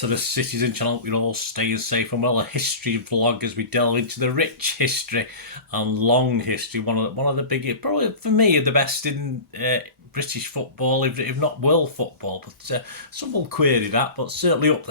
to the Citizen channel. We're all staying safe and well. A history vlog as we delve into the rich history and long history. One of the biggest, probably for me, the best in British football, if not world football. But some will query that, but certainly up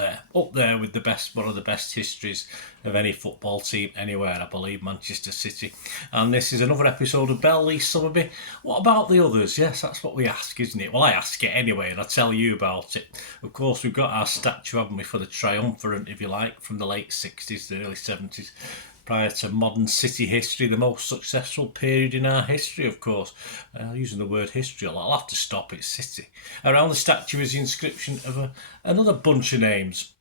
there with the best, one of the best histories of any football team anywhere, I believe, Manchester City. And this is another episode of Bell, Lee, Summerbee. What about the others? Yes, that's what we ask, isn't it? Well, I ask it anyway, and I tell you about it. Of course, we've got our statue, haven't we, for the triumvirate, if you like, from the late 60s, the early 70s. Prior to modern City history, the most successful period in our history, of course. Using the word history a lot, I'll have to stop it, City. Around the statue is the inscription of another bunch of names,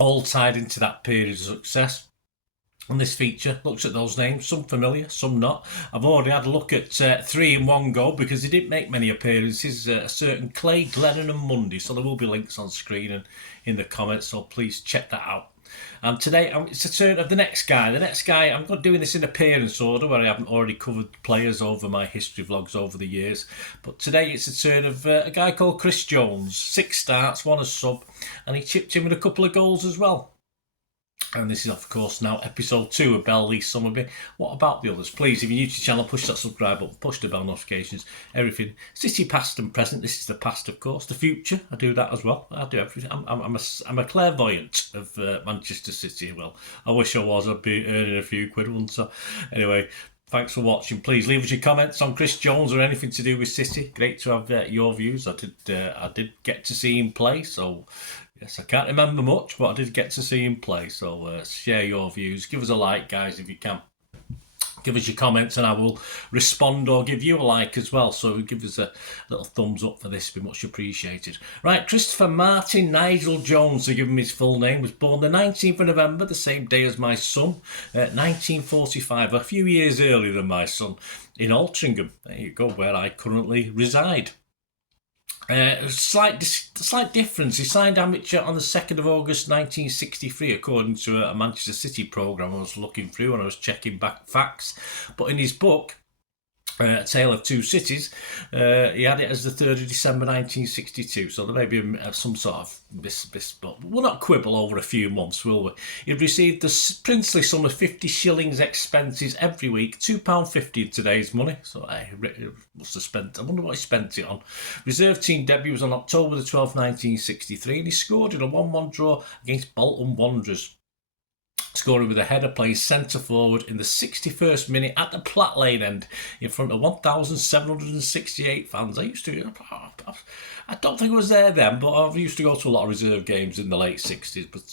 all tied into that period of success. And this feature looks at those names, some familiar, some not. I've already had a look at 3 in one go because they didn't make many appearances, a certain Clay, Glennon and Mundy, so there will be links on screen and in the comments, so please check that out. And today it's the turn of the next guy. The next guy, I'm not doing this in appearance order where I haven't already covered players over my history vlogs over the years. But today it's the turn of a guy called Chris Jones. 6 starts, 1 as sub, and he chipped in with a couple of goals as well. And this is, of course, now episode 2 of Bell, Lee, Summerbee. What about the others? Please, if you're new to the channel, push that subscribe button, push the bell notifications, everything. City past and present. This is the past, of course. The future, I do that as well. I do everything. I'm a clairvoyant of Manchester City. Well, I wish I was. I'd be earning a few quid, wouldn't I? Anyway, thanks for watching. Please leave us your comments on Chris Jones or anything to do with City. Great to have your views. I did get to see him play, so yes, I can't remember much, but I did get to see him play. So share your views. Give us a like, guys, if you can. Give us your comments and I will respond or give you a like as well. So give us a little thumbs up for this. It'd be much appreciated. Right, Christopher Martin Nigel Jones, to give him his full name, was born the 19th of November, the same day as my son, 1945, a few years earlier than my son, in Altrincham. There you go, where I currently reside. Slight difference. He signed amateur on the 2nd of August 1963, according to a Manchester City programme I was looking through and I was checking back facts. But in his book, A Tale of Two Cities, he had it as the 3rd of December 1962, so there may be some sort of but we'll not quibble over a few months, will we? He received the princely sum of 50 shillings expenses every week, £2.50 in today's money, so I must have spent, I wonder what he spent it on. Reserve team debut was on October the 12th, 1963, and he scored in a 1-1 draw against Bolton Wanderers, scoring with a header playing centre forward in the 61st minute at the Platt Lane end in front of 1,768 fans. I don't think I was there then, but I used to go to a lot of reserve games in the late 60s. But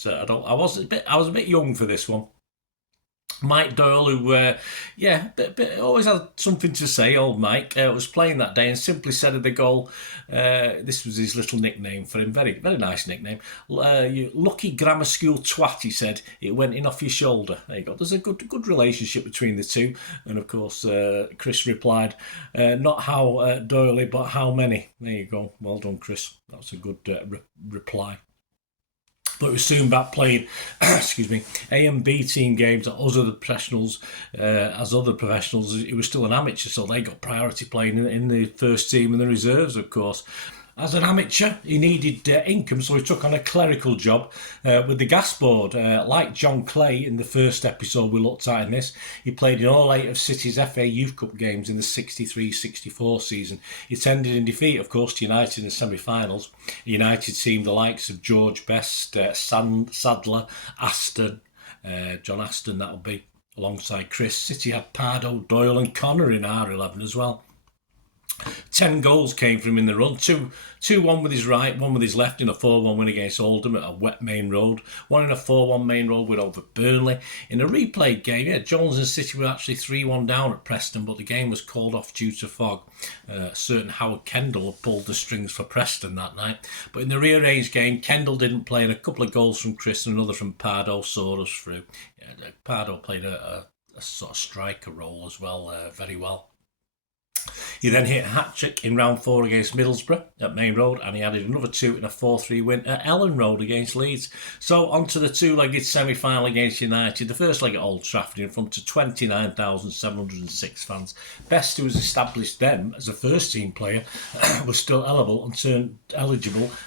I was a bit young for this one. Mike Doyle, who, always had something to say, old Mike, was playing that day and simply said of the goal, this was his little nickname for him, very, very nice nickname, you lucky grammar school twat, he said, it went in off your shoulder. There you go. There's a good relationship between the two. And of course, Chris replied, not how Doyle, but how many. There you go. Well done, Chris. That's a good reply. But it was soon back playing, A and B team games as other professionals. He was still an amateur, so they got priority playing in the first team and the reserves, of course. As an amateur, he needed income, so he took on a clerical job with the gas board. Like John Clay in the first episode we looked at in this, he played in all 8 of City's FA Youth Cup games in the 63-64 season. He tended in defeat, of course, to United in the semi-finals. The United team, the likes of George Best, Sadler, Aston, John Aston, that'll be, alongside Chris. City had Pardo, Doyle and Connor in R11 as well. 10 goals came from him in the run, 2-1 with his right, 1 with his left in a 4-1 win against Oldham at a wet main road, 1 in a 4-1 main road win over Burnley. In a replay game, Jones and City were actually 3-1 down at Preston, but the game was called off due to fog. Certain Howard Kendall pulled the strings for Preston that night. But in the rearranged game, Kendall didn't play, and a couple of goals from Chris and another from Pardo saw us through. Pardo played a sort of striker role as well, very well. He then hit a hat-trick in round 4 against Middlesbrough at Main Road, and he added another 2 in a 4-3 win at Ellen Road against Leeds. So on to the two-legged semi-final against United, the first leg at Old Trafford in front of 29,706 fans. Best, who was established then as a first-team player, was still eligible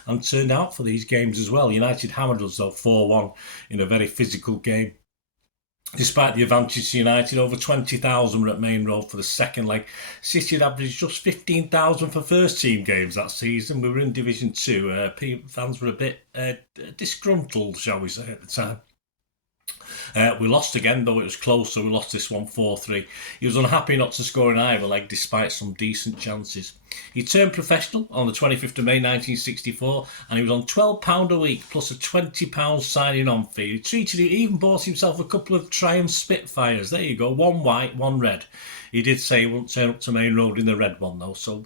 and turned out for these games as well. United hammered us though 4-1 in a very physical game. Despite the advantage to United, over 20,000 were at Main Road for the second leg. City had averaged just 15,000 for first-team games that season. We were in Division 2. Fans were a bit disgruntled, shall we say, at the time. We lost again, though it was close, so we lost this one 4-3. He was unhappy not to score in either leg, despite some decent chances. He turned professional on the 25th of May 1964, and he was on £12 a week plus a £20 signing on fee. He even bought himself a couple of Triumph Spitfires. There you go, one white, one red. He did say he wouldn't turn up to Main Road in the red one, though. So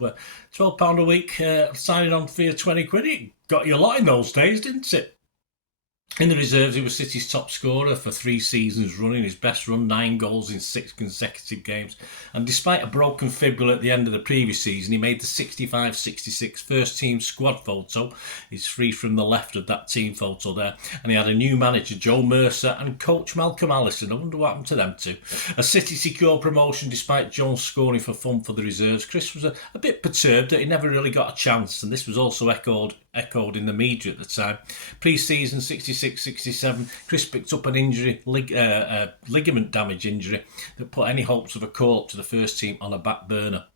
£12 a week, signing on fee of £20. It got you a lot in those days, didn't it? In the reserves, he was City's top scorer for 3 seasons running, his best run, 9 goals in 6 consecutive games. And despite a broken fibula at the end of the previous season, he made the 65-66 first-team squad photo. He's free from the left of that team photo there. And he had a new manager, Joe Mercer, and coach Malcolm Allison. I wonder what happened to them two. A City secure promotion despite Jones scoring for fun for the reserves. Chris was a bit perturbed that he never really got a chance, and this was also echoed in the media at the time. Pre-season 66-67, Chris picked up an injury, ligament damage injury, that put any hopes of a call-up to the first team on a back burner.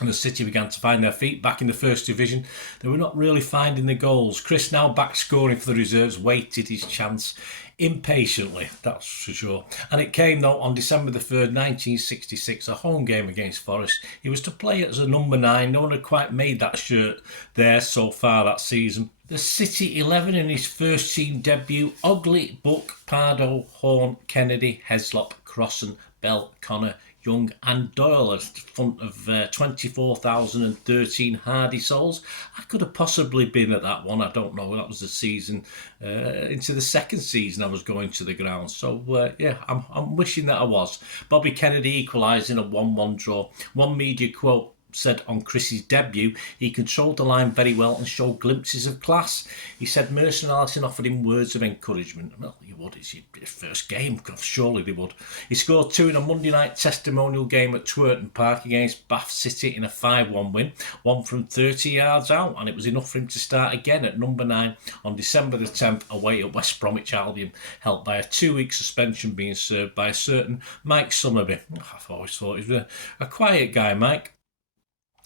And as City began to find their feet back in the first division, they were not really finding the goals. Chris, now back scoring for the reserves, waited his chance impatiently, that's for sure. And it came, though, on December the 3rd, 1966, a home game against Forest. He was to play as a number 9. No one had quite made that shirt there so far that season. The City 11 in his first team debut: Ogley, Buck, Pardo, Horn, Kennedy, Heslop, Crossan, Bell, Connor, Young and Doyle at the front of 24,013 hardy souls. I could have possibly been at that one. I don't know. That was the season, into the second season I was going to the ground. So, yeah, I'm wishing that I was. Bobby Kennedy equalising a 1-1 draw. One media quote said on Chris's debut, he controlled the line very well and showed glimpses of class. He said Mercer and Allison offered him words of encouragement. Well, you would. It's his first game. Surely they would. He scored 2 in a Monday night testimonial game at Twat Park against Bath City in a 5-1 win, one from 30 yards out, and it was enough for him to start again at number 9 on December the 10th away at West Bromwich Albion, helped by a 2-week suspension being served by a certain Mike Summerbee. I've always thought he was a quiet guy, Mike.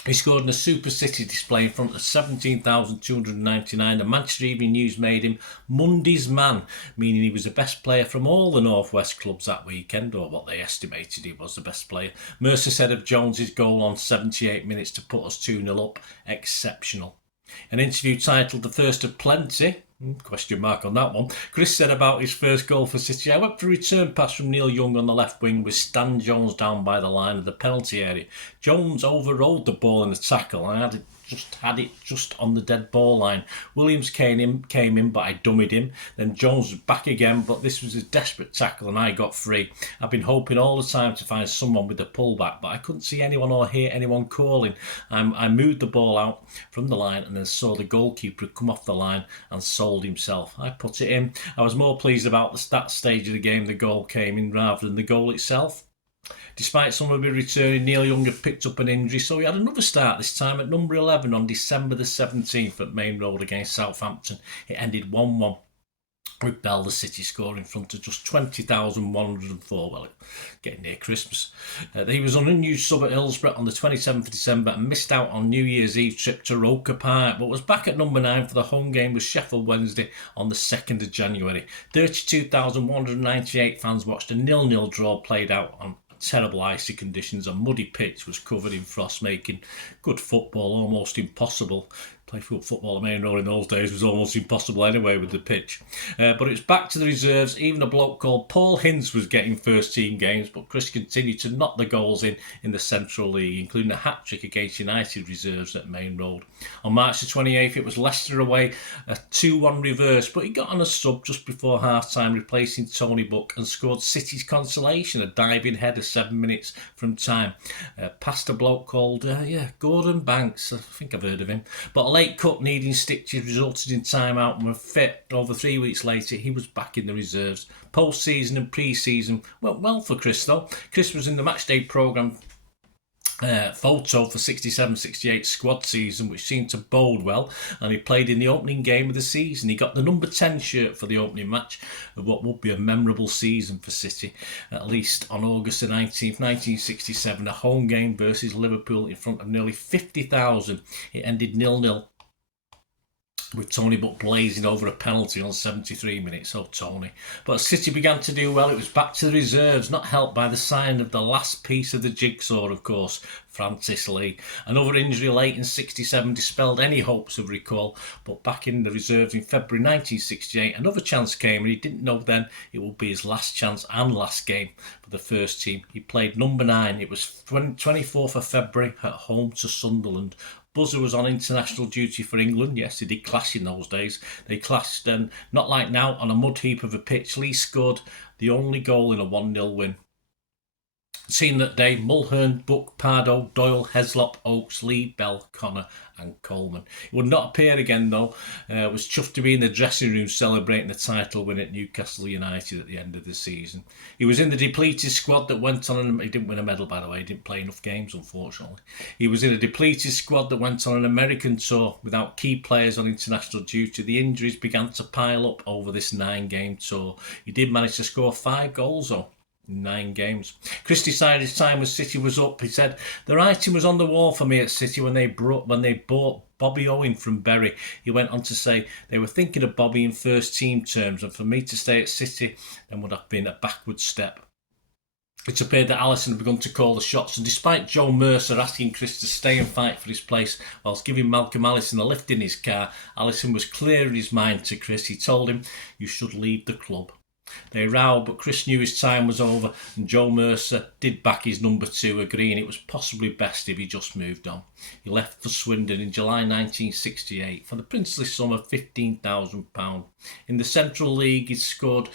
He scored in a Super City display in front of 17,299. The Manchester Evening News made him Monday's man, meaning he was the best player from all the North West clubs that weekend, or what they estimated he was the best player. Mercer said of Jones's goal on 78 minutes to put us 2-0 up, exceptional. An interview titled The First of Plenty, question mark on that one, Chris said about his first goal for City: I went for a return pass from Neil Young on the left wing with Stan Jones down by the line of the penalty area. Jones overrode the ball in the tackle and had it just on the dead ball line. Williams came in, but I dummied him. Then Jones was back again, but this was a desperate tackle and I got free. I've been hoping all the time to find someone with a pullback, but I couldn't see anyone or hear anyone calling. I moved the ball out from the line and then saw the goalkeeper come off the line and sold himself. I put it in. I was more pleased about that stage of the game the goal came in rather than the goal itself. Despite Summerbee returning, Neil Young had picked up an injury, so he had another start, this time at number 11 on December the 17th at Main Road against Southampton. It ended 1-1, with Bell, the City score in front of just 20,104. Well, getting near Christmas. He was on a new sub at Hillsborough on the 27th of December and missed out on New Year's Eve trip to Roker Park, but was back at number 9 for the home game with Sheffield Wednesday on the 2nd of January. 32,198 fans watched a 0-0 draw played out on terrible icy conditions. A muddy pitch was covered in frost, making good football almost impossible. Play football at Main Road in those days was almost impossible anyway with the pitch. But it's back to the reserves. Even a bloke called Paul Hinds was getting first team games, but Chris continued to knock the goals in the Central League, including a hat-trick against United reserves at Main Road. On March the 28th, it was Leicester away, a 2-1 reverse, but he got on a sub just before half-time, replacing Tony Buck, and scored City's consolation, a diving header 7 minutes from time. Past a bloke called, Gordon Banks. I think I've heard of him. But a late cut needing stitches resulted in time-out and were fit. Over 3 weeks later, he was back in the reserves. Post-season and pre-season went well for Chris, though. Chris was in the matchday programme photo for 67-68 squad season, which seemed to bode well, and he played in the opening game of the season. He got the number 10 shirt for the opening match of what would be a memorable season for City, at least on August the 19th, 1967, a home game versus Liverpool in front of nearly 50,000. It ended 0-0. With Tony Buck blazing over a penalty on 73 minutes. Oh, Tony. But City began to do well. It was back to the reserves, not helped by the sign of the last piece of the jigsaw, of course, Francis Lee. Another injury late in 67 dispelled any hopes of recall, but back in the reserves in February 1968, another chance came, and he didn't know then it would be his last chance and last game for the first team. He played number 9. It was 24th of February at home to Sunderland. Buzzer was on international duty for England. Yes, they did clash in those days. They clashed, not like now, on a mud heap of a pitch. Lee scored the only goal in a 1-0 win. Team that day: Mulhern, Buck, Pardo, Doyle, Heslop, Oakes, Lee, Bell, Connor and Coleman. He would not appear again, though. Was chuffed to be in the dressing room celebrating the title win at Newcastle United at the end of the season. He was in the depleted squad that went on, and he didn't win a medal, by the way. He didn't play enough games, unfortunately. He was in a depleted squad that went on an American tour without key players on international duty. The injuries began to pile up over this 9-game tour. He did manage to score 5 goals, though. 9 games. Chris decided his time with City was up. He said, "The writing was on the wall for me at City when they bought Bobby Owen from Bury." He went on to say, "They were thinking of Bobby in first team terms, and for me to stay at City then would have been a backward step." It appeared that Allison had begun to call the shots, and despite Joe Mercer asking Chris to stay and fight for his place whilst giving Malcolm Allison a lift in his car, Allison was clear in his mind to Chris. He told him, "You should leave the club." They rowed, but Chris knew his time was over, and Joe Mercer did back his number 2, agreeing it was possibly best if he just moved on. He left for Swindon in July 1968 for the princely sum of £15,000. In the Central League, he scored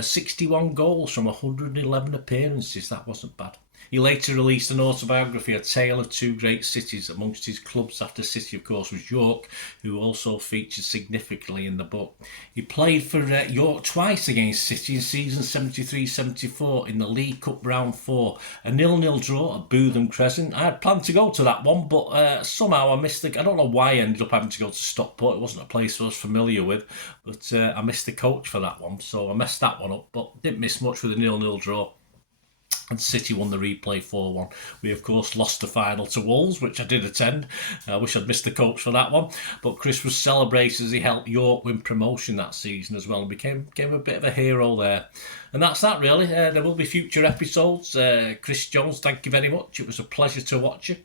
61 goals from 111 appearances. That wasn't bad. He later released an autobiography, A Tale of Two Great Cities. Amongst his clubs after City, of course, was York, who also featured significantly in the book. He played for York twice against City in season 73-74 in the League Cup Round 4. A 0-0 draw at Bootham Crescent. I had planned to go to that one, but somehow I missed I don't know why I ended up having to go to Stockport. It wasn't a place I was familiar with, but I missed the coach for that one, so I messed that one up, but didn't miss much with a 0-0 draw. And City won the replay 4-1. We, of course, lost the final to Wolves, which I did attend. I wish I'd missed the coach for that one. But Chris was celebrated as he helped York win promotion that season as well, and became a bit of a hero there. And that's that, really. There will be future episodes. Chris Jones, thank you very much. It was a pleasure to watch you.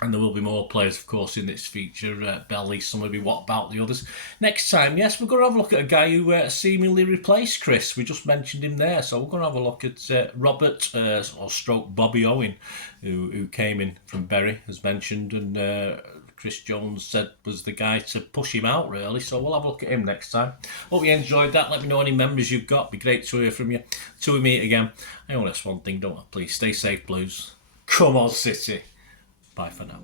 And there will be more players, of course, in this feature. Belly, Summerbee, what about the others? Next time, yes, we're going to have a look at a guy who seemingly replaced Chris. We just mentioned him there. So we're going to have a look at Robert, or stroke Bobby Owen, who came in from Bury, as mentioned, and Chris Jones said was the guy to push him out, really. So we'll have a look at him next time. Hope you enjoyed that. Let me know any members you've got. Be great to hear from you. Till we meet again. I only ask one thing, don't I? Please stay safe, Blues. Come on, City. Bye for now.